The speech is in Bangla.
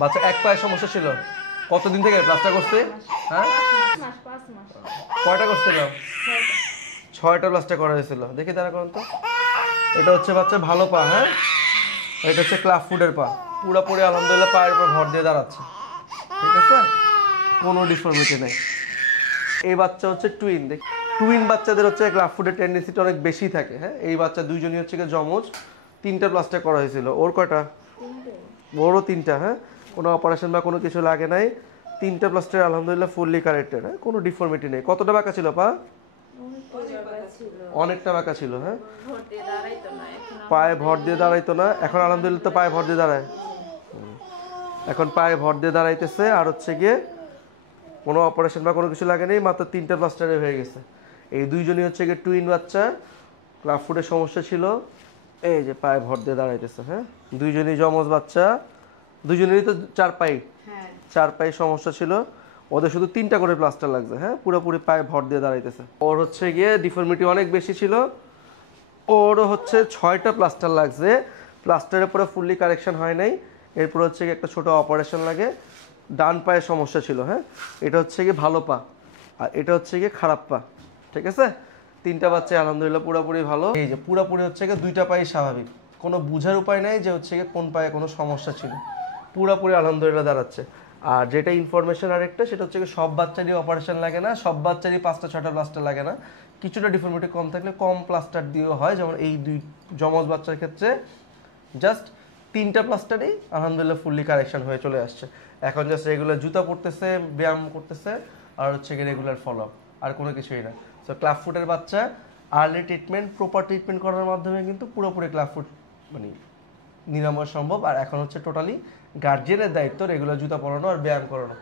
বাচ্চা এক পায়ে সমস্যা ছিল, কতদিন থেকে প্লাস্টার করছে? হ্যাঁ, 5 মাস। কয়টা করছিল? 6টা। 6টা প্লাস্টার করা হয়েছিল। দেখি তারা করেন তো। এটা হচ্ছে বাচ্চা ভালো পা, হ্যাঁ, এটা হচ্ছে ক্লাব ফুডের পা, পুরোপুরি আলহামদুলিল্লাহ পায়ের উপর ভর দিয়ে দাঁড়াচ্ছে, ঠিক আছে, কোনো ডিফর্মিটি নেই। এই বাচ্চা হচ্ছে টুইন। দেখ, টুইন বাচ্চাদের হচ্ছে ক্লাব ফুডের টেন্ডেন্সিটা অনেক বেশি থাকে। হ্যাঁ, এই বাচ্চা দুইজনই হচ্ছে জমজ, 3টা প্লাস্টার করা হয়েছিল। ওর কয়টা? 3টে। বড় 3টা, হ্যাঁ, কোনো অপারেশন বা কোনো কিছু লাগে নাই। 3টা প্লাস্টার আলহামদুলিল্লাহ ফুললি কারেক্টেড, হ্যাঁ, কোনো ডিফর্মিটি নেই। কতটা বাঁকা ছিল পা? অনেকটা বাঁকা ছিল, হ্যাঁ, পায়ে ভর দিয়ে দাঁড়াইতো না, এখন আলহামদুলিল্লাহ তো পায়ে ভর দিয়ে দাঁড়ায়। এখন পায়ে ভর দিয়ে দাঁড়াইতেছে। আর হচ্ছে গিয়ে কোনো অপারেশন বা কোনো কিছু লাগে নেই, মাত্র 3টা প্লাস্টারে হয়ে গেছে। এই দুইজনই হচ্ছে গিয়ে টুইন বাচ্চা, ক্লাব ফুডের সমস্যা ছিল, এই যে পায়ে ভর দিয়ে দাঁড়াইতেছে। হ্যাঁ, দুইজনই যমজ বাচ্চা, দুইজনেরই তো 4 পায়ে, 4 পায়ে সমস্যা ছিল। ওদের শুধু 3টা করে প্লাস্টার লাগছে। হ্যাঁ, পুরোপুরি পায়ে ভর দিয়ে দাঁড়াইতেছে। ওর হচ্ছে গিয়ে ডিফর্মিটি অনেক বেশি ছিল, ওরও হচ্ছে 6টা প্লাস্টার লাগছে। প্লাস্টারের পরে ফুললি কারেকশন হয় নাই। এরপর হচ্ছে গিয়ে একটা ছোট অপারেশন লাগে। ডান পায়ে সমস্যা ছিল। হ্যাঁ, এটা হচ্ছে গিয়ে ভালো পা, আর এটা হচ্ছে গিয়ে খারাপ পা, ঠিক আছে। 3টা বাচ্চা আলহামদুলিল্লাহ পুরোপুরি ভালো। এই যে পুরোপুরি হচ্ছে গিয়ে 2টা পায়ে স্বাভাবিক, কোনো বুঝার উপায় নাই যে হচ্ছে গিয়ে কোন পায়ে কোনো সমস্যা ছিল, পুরোপুরি আলহামদুলিল্লাহ দাঁড়াচ্ছে। আর যেটা ইনফরমেশন আরেকটা, সেটা হচ্ছে সব বাচ্চারই অপারেশন লাগে না, সব বাচ্চারই 5টা 6টা প্লাস্টার লাগে না। কিছুটা ডিফর্মিটি কম থাকলে কম প্লাস্টার দিয়েও হয়। যেমন এই 2 যমজ বাচ্চার ক্ষেত্রে জাস্ট 3টা প্লাস্টারই আলহামদুলিল্লাহ ফুললি কারেকশন হয়ে চলে আসছে। এখন জাস্ট রেগুলার জুতা পরতেছে, ব্যায়াম করতেছে, আর হচ্ছে গিয়ে রেগুলার ফলো আপ, আর কোনো কিছুই না। সো ক্লাব ফুটের বাচ্চা আর্লি ট্রিটমেন্ট, প্রপার ট্রিটমেন্ট করার মাধ্যমে কিন্তু পুরোপুরি ক্লাব ফুট মানে নিরাময় সম্ভব। আর এখন হচ্ছে টোটালি গার্জিয়ানের দায়িত্ব রেগুলার জুতা পরানো আর ব্যায়াম করানো।